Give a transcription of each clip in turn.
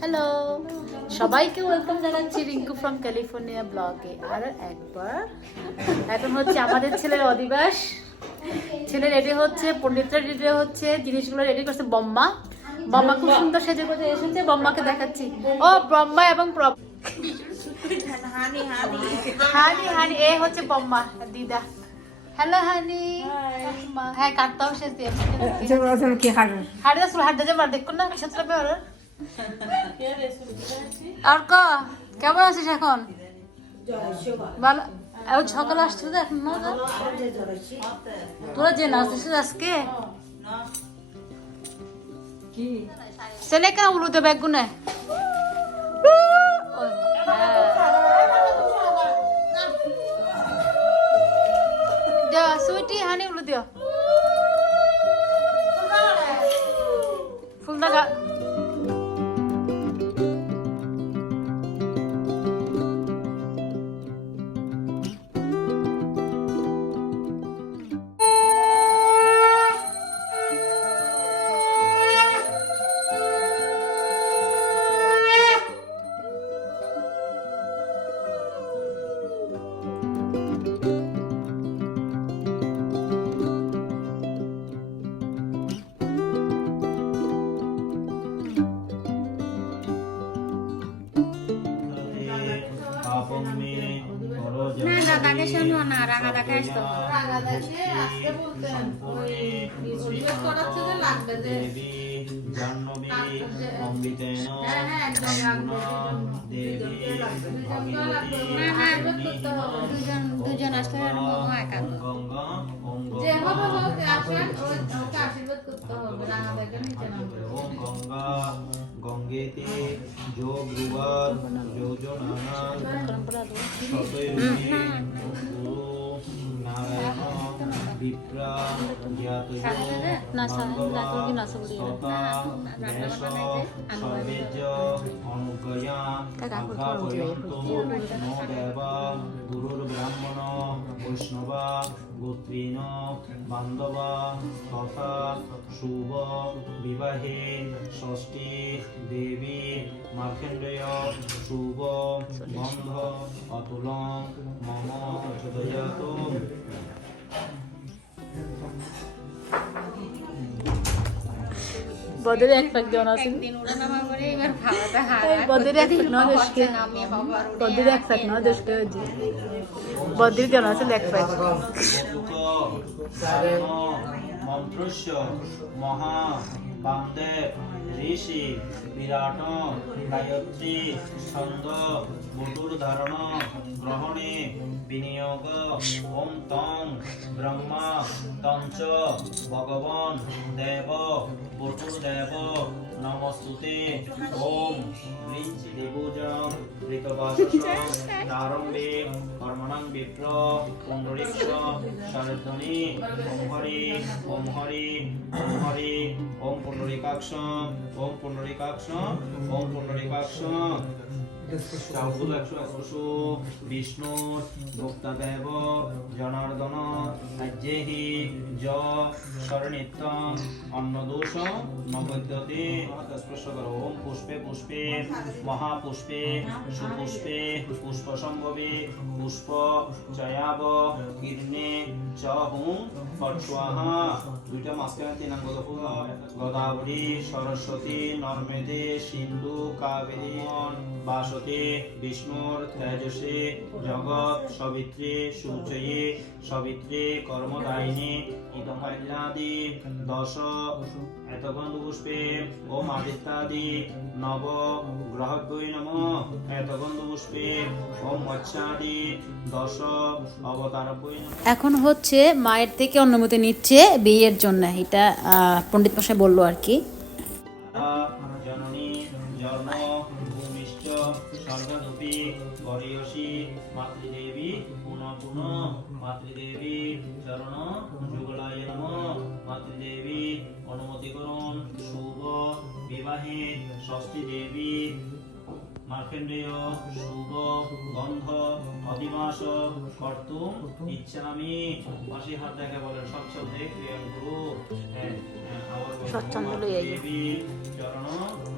Hello সবাইকে welcome জানাচ্ছি Rinku from California ব্লগে আর একবার। এখন হচ্ছে আমাদের ছেলের অধিবাস। ছেলে রেডি হচ্ছে পণ্ডিতরা রেডি হচ্ছে জিনিসগুলো রেডি করছে বম্মা। বম্মা খুব সুন্দর সেজে গুজে এসেছে বম্মাকে দেখাচ্ছি। ও ব্রহ্মা এবং প্রভ হানি হানি। এ হচ্ছে বম্মা দিদা। Hello honey. হ্যাঁ কাটতাম শেষ দিয়ে। হাড়ি আসলে আর দেখুন না বের আর ক কেমন আছিস এখন? ভালো ও সকালে আসছিল তো এখন তোরা যে নাচছিস আজকে? ছেলে কেন উলুতে ব্যাগ গুনে। যা, সুইটি, হানি, উলু দিও। ফুলদা না দাদাকে শোনো না রাগা দাকে আসতো জাহ্নবী অমৃতেন দেবী ভাগীরথী না না দুজন দুজন আসলে আর একা যে হবে হোক আসেন ওকে আশীর্বাদ করতে হবে রাঙা দেখে নিচে নামবে গঙ্গা গঙ্গেতে যোগ গুবার যোজনানাং শতৈরুণী গুরু নারায়ণ বিপ্রা দেবা গুরুর্ব্রাহ্মণ বৈষ্ণবা গোত্রীণ বান্ধবা তথা শুভ বিবাহে ষষ্ঠী দেবী মার্কেন্ডেয় শুভ বন্ধ অতুল মম চোদয়াত বদের এক প্যাক দেওয়া আছে? বদের এক প্যাক না দেশকে নামিয়ে এক প্যাক না দেশকে হয়েছে বদের দেওয়া আছে কৌতুক সারণ মন্ত্রস্য মহা বামদেব ঋষি বিরাট গায়ত্রী ছন্দ বটুর ধারণ গ্রহণে বিনিয়োগ। ওম তং ব্রহ্মা তঞ্চ ভগবান দেব বটুর দেব নমস্তুতে। ওম ঋঞ্চ দেবুজং ঋতবাসং নারম্বে কর্মণং বিপ্র পুণ্ডরিক্ষ শরধ্বনি। ওম হরি ওম হরি ওম হরি ওম পুণ্ডরিকাক্ষ ওম পুণ্ডরিকাক্ষ ওম পুণ্ডরিকাক্ষ। একশো বিষ্ণু ভোক্তাদেব জনার্দন রাজ্যেহি য শরণিত্য অন্নদোষ, নবদ্যতে স্পর্শ ওম পুষ্পে পুষ্পে, মহাপুষ্পে, সুপুষ্পে পুষ্প সম্ভবে পুষ্প জয়াব কীর্ণে, চ হুম ফটস্বাহা দুইটা মাঝখানে তিন আঙ্গুল গোদাবরী, সরস্বতী, নর্মেদে, সিন্ধু, কাবেরী বাসতে বিষ্ণুর তেজসে জগৎ সবিত্রে সূচয়ে সবিত্রে কর্মদায়িনী ইদমাল্যাদি দশ এতগন্ধ পুষ্পে ওম আদিত্যাদি নব গ্রহদ্বৈ নম এতগন্ধ পুষ্পে ওম মৎস্যাদি দশ অবতারভৈ নম। এখন হচ্ছে মায়ের থেকে অনুমতি নিচ্ছে বিয়ের জন্য। এটা পণ্ডিত মশাই বলল আর কি। গরিয়সী মাতৃদেবী পুনঃ পুনঃ মাতৃদেবী চরণ যুগলায় নম মাতৃদেবী অনুমতি করুন শুভ বিবাহে ষষ্ঠী দেবী মার্কেন্ডেয় শুভ গন্ধ অধিবাস কর্তুম ইচ্ছামি হাত দেখে বলেন স্বচ্ছন্দে গুরু। হ্যাঁ, হ্যাঁ, স্বচ্ছন্দ লইয়া চরণ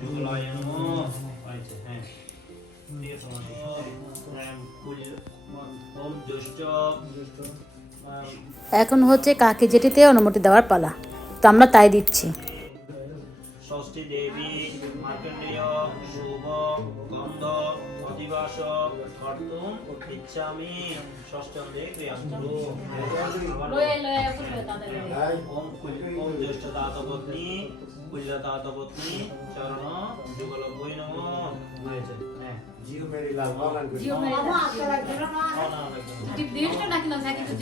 যুগলায় নমঃ। এখন হচ্ছে কাকে যেটিতে অনুমতি দেওয়ার পালা। তো আমরা তাই দিচ্ছি। ষষ্ঠী দেবী মার্কণ্ডেয় শুভ গন্ধ অধিবাস কর্তুম ইচ্ছামি ষষ্ঠন্দে ওম জ্যৈষ্ঠ দাতপত্নী কুল্যদাতপত্নী চরণ যুগলভ্যই নম। হয়েছে। হ্যাঁ। জিও মেরি লাল বাগান জিও মেরি লাল। না, না, একদম না।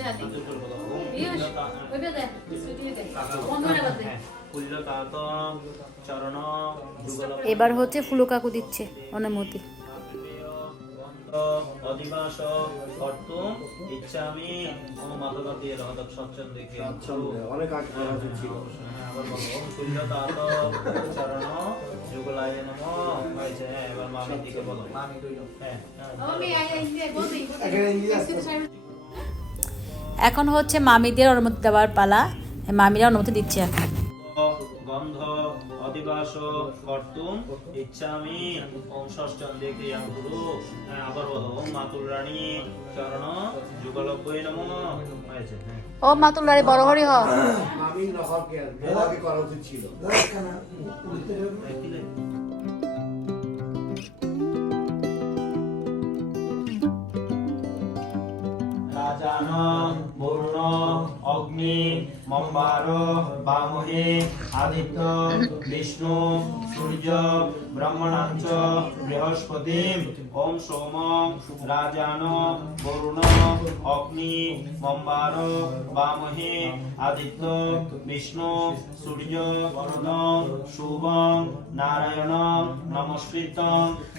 হাতে করে বলো। ওম কুল্যদা- কুল্যদাত চরণ এবার হচ্ছে ফুলো কাকু দিচ্ছে অনুমতি। অধিবাস কর্তুম ইচ্ছামি ওম মাতা রহদক সচ্ছন্দে স্বচ্ছন্দে, অনেক আগে করা উচিত ছিল আবার বলো। ওম চরণ যুগলায় নম হয়েছে হ্যাঁ এবার মামির দিকে বলো। হ্যাঁ হ্যাঁ। এখন হচ্ছে মামিদের অনুমতি দেওয়ার পালা। মামিরা অনুমতি দিচ্ছে এখন। অধিবাস কর্তুম ইচ্ছামি। ওম ষষ্ঠন্দে ক্রিয়াং গুরু হ্যাঁ, আবার বলো ওম মাতুল রানী চরণ যুগলভ্যই নম। হয়েছে হ্যাঁ। ও মাতুলারি বড় হরি হ। আমি আগে করা উচিত ছিল। রাজান বরুণ অগ্নি মম্বার, বামহে, আদিত্য, বিষ্ণু, সূর্য, ব্রহ্মণাঞ্চ, বৃহস্পতি, ওম সোম, রাজান, বরুণ, অগ্নি, মম্বার, বামহে, আদিত্য, বিষ্ণু, সূর্য, বরুণ, শুভং, নারায়ণ, নমস্কৃত,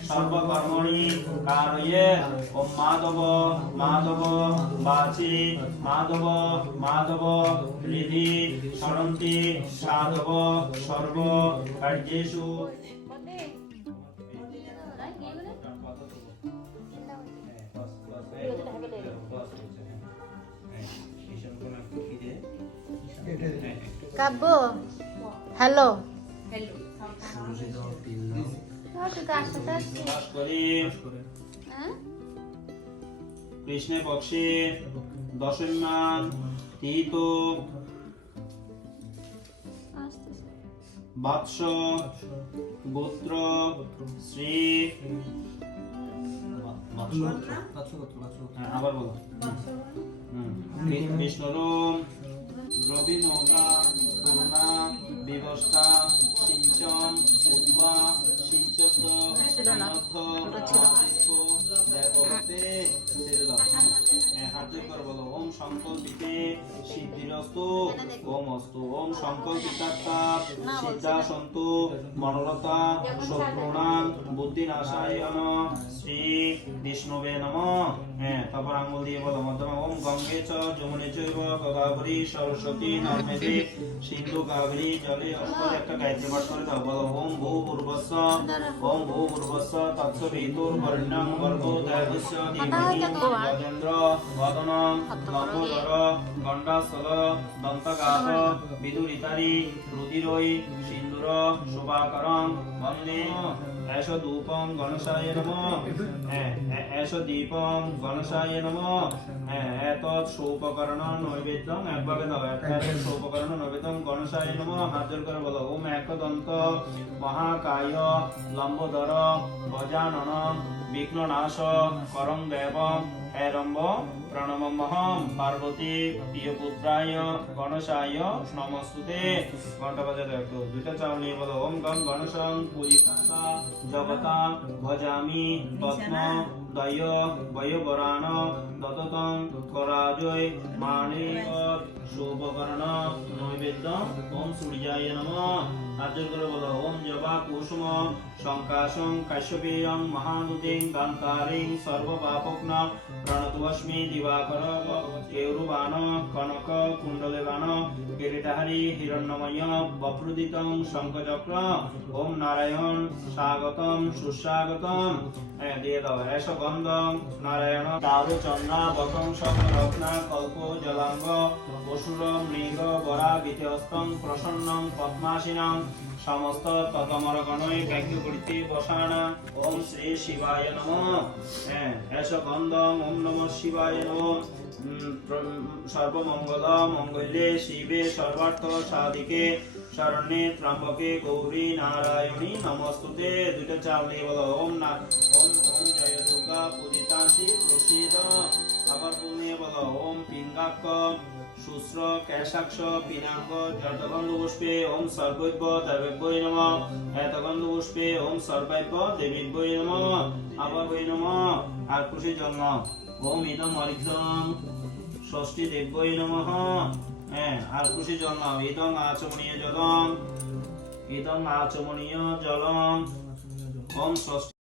সর্বকর্মণি, কারয়ে, ওম মাধব মাধব, বাচি, মাধব মাধব হৃদি সরন্তি সাধব সর্ব কার্যেষু কাব্য হ্যালো। বাস কৃষ্ণে পক্ষে দশম্যান তীত বাৎস গোত্র শ্রী হ্যাঁ, আবার বলো। কৃ- বিষ্ণুরূপ করুণা বিবস্তা সিঞ্চন উদ্বা সিঞ্চত সংকল্পিতে সিদ্ধিরস্তু। ওম অস্তু, ওম সংকল্পিতাত্তা সিদ্ধা সন্তু মনোরতা শত্রুণাম বুদ্ধিনাশায় নমঃ শ্রী বিষ্ণুবে নমঃ। হ্যাঁ তারপর আঙ্গুল দিয়ে বলো, মধ্যমা, ওম গঙ্গে চ, যমুনে চৈব গোদাবরী সরস্বতী, নর্মেদে, সিন্ধু, কাবেরী, জলে অষ্টর একটা গায়ত্রী পাঠ করে দাও। বলো, ওম ভূ পূর্বস্য ওম ভূ পূর্বস্য তৎসবিতুর বর্ণং বর্গো দেবস্য ধীমহি, গজেন্দ্র, বদনম লম্বোদর গণ্ডাস্থল দন্তকাহ বিদুরিতারি রুদিরৈ সিন্দুর শোভাকরং বন্দে। এষ ধূপং গণেশায় নমঃ। এষ দীপং গণেশায় নমঃ। এতৎ সৌপকরণ নৈবেদ্যং একভাবে দাও। এত সৌপকরণ নৈবেদ্যং গণেশায় নমঃ। হাত করে বলো, ওম একদন্ত মহাকায় লম্বোদর গজানন বিঘ্ননাশ করং দেবং হেরম্ব প্রণমমহম পার্বতী প্রিয়পুত্রায় গণেশায় নমস্তুতে। ঘণ্টা বাজাতে একটু দুইটা চাল নিয়ে বলো। ওম গম গণেশং পূজিতা জগতা ভজামি তত্ম দয় বয়বরাণ দততং করাজয় মানিক শুভকর্ণ নৈবেদ্য ওম সূর্যায় নমঃ। হাজার করে বলো, ওম জবা কুসুম শঙ্কাশং কাশ্যপেয়ং মহাদুতিং কান্তারিং সর্বপাপগ্ন প্রণতমস্মি, দিবাকর কেউরুবান কনক কুণ্ডলেবান কিরীটাহারি হিরণ্যময় বপ্রুদিতং শঙ্খচক্র, ওম নারায়ণ, স্বাগতম, সুস্বাগতম। হ্যাঁ দিয়ে দাও এস গন্ধম নারায়ণ দারু চন্দ্রা বকং রত্না, কল্প, জলাঙ্গ পশুর মৃগ বরা বিতেহস্তং প্রসন্নং পদ্মাসীনং সমস্ত ততমরগণই ব্যাখ্য করিতে বসান। ওম শ্রী শিবায় নম। হ্যাঁ এস গন্ধম ওম নম শিবায় নম। সর্বমঙ্গল, মঙ্গলে শিবে সর্বার্থ সাধিকে, শরণ্যে ত্রম্বকে গৌরী নারায়ণী নমস্তুতে। দুটো চাল দিয়ে বলো, ওম না, ওম ওম জয় দুর্গা পূজিতাসি প্রসিদ। আবার পুনে বলো, ওম পিঙ্গাক্ষ শুশ্র পিনাঙ্গ জটগন্ধ পুষ্পে ওম সর্বৈব দেবেভ্যৈ নম। এতগন্ধ পুষ্পে ওম সর্বৈব দেবীভ্যৈ নম। আবার বৈ নম। আর খুশি জন্ম ওম ইদম অরিঘ্যম ষষ্ঠী দেব্যই নমঃ। হ্যাঁ আর খুশি জন্ম ইদম আচমনীয় জলম ইদম আচমনীয় জলম ওম ষষ্ঠী